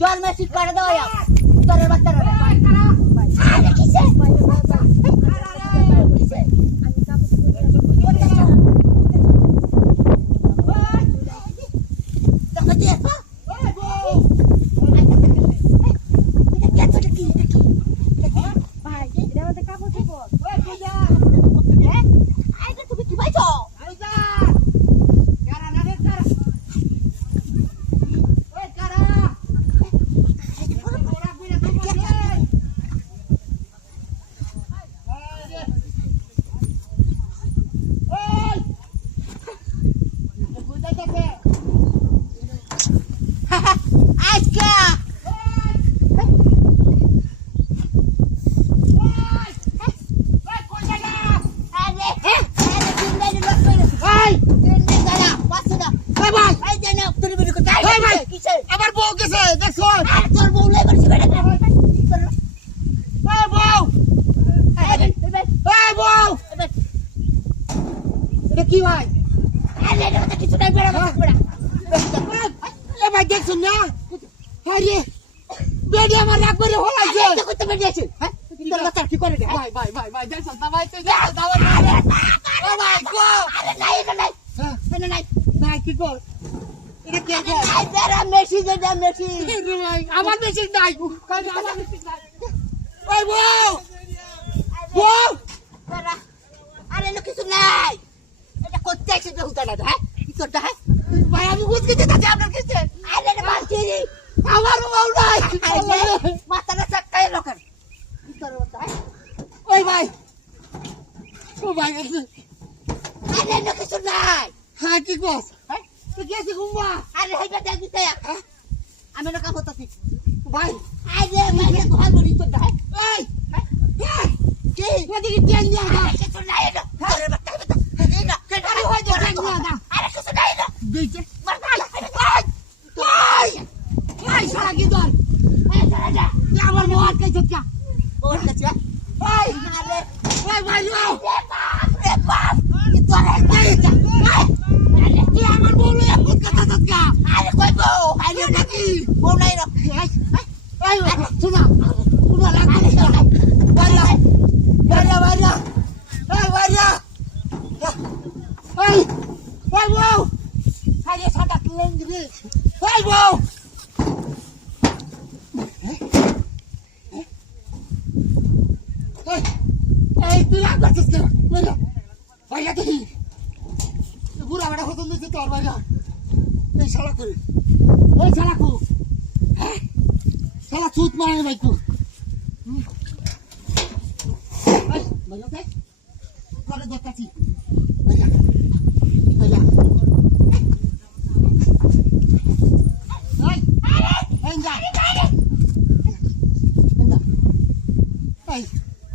জন্মে ঠিক করে দাও তোর বাচ্চারা আরে কিসে আমার বউ গেছে দেখছো তোর বউ লেবার ছিল এই বউ এটা কি ভাই আরে এটা কিছু নাই বেড়া বেড়া এ ভাই দেখছো না আরে বেডি আমার রাগ করে হলাইছে কত বেরিয়েছে হ্যাঁ তোর বাচ্চা কি করে ভাই ভাই ভাই ভাই দেখছো না ভাই তুই দেখছো দাও ও ভাই গো আরে নাই এটা নাই এটা নাই ভাই কি কর এটা কে কে নাই বেড়া মেশি যেটা মেশি আমার মেশিন নাই কাজ আমার মেশিন নাই ওই বউ বউ বেড়া আরে না কিছু নাই এটা করতে এসে বেহুতা না হ্যাঁ কি করতে হ্যাঁ ভাই আমি বুঝতে চাচ্ছি আপনার কাছে আরে না মারছি আমার বউ নাই মাথাটা চাক্কায় লোকের কি করে বলতে হ্যাঁ ওই ভাই ও ভাই আরে না কিছু নাই হ্যাঁ কি কস হ্যাঁ তুই গেছি ঘুমবা আরে হাইবা দেখ দিতে আমি না কাম করতেছি ভাই আরে ভাই তো ভালো নি তো হ্যাঁ এই কি এদিকে টেন দিয়া না কিছু নাই এটা তোর বাচ্চা এই না কেন হয় যে টেন দিয়া না আরে কিছু নাই না দিতে মার ভাই ভাই সারা কি দর এই চলে যা আমার বউ আটকে চুপচা ওর কাছে ভাই আরে ভাই ভাই নাও রে বাপ কি তোর আরে তুই আমার বউ লইয়া কোন কথা চুপচা আরে কই বউ আরে নাকি বউ নাই রে এই শোনা শোনা লাগবে বাইরা বাইরা বাইরা এই বাইরা এই এই বউ আরে সাদা তুলেন দিবি এই বউ এই তুই রাগ করছিস কেন বাইরা বাইরা তুই বুড়া বেড়া হতন দিচ্ছে তোর বাইরা এই শালা করে এই শালা কু হ্যাঁ শালা চুত মারে ভাই কু এই বাইরা দেখ করে দেখাচ্ছি বাইরা বাইরা এই এই যা এই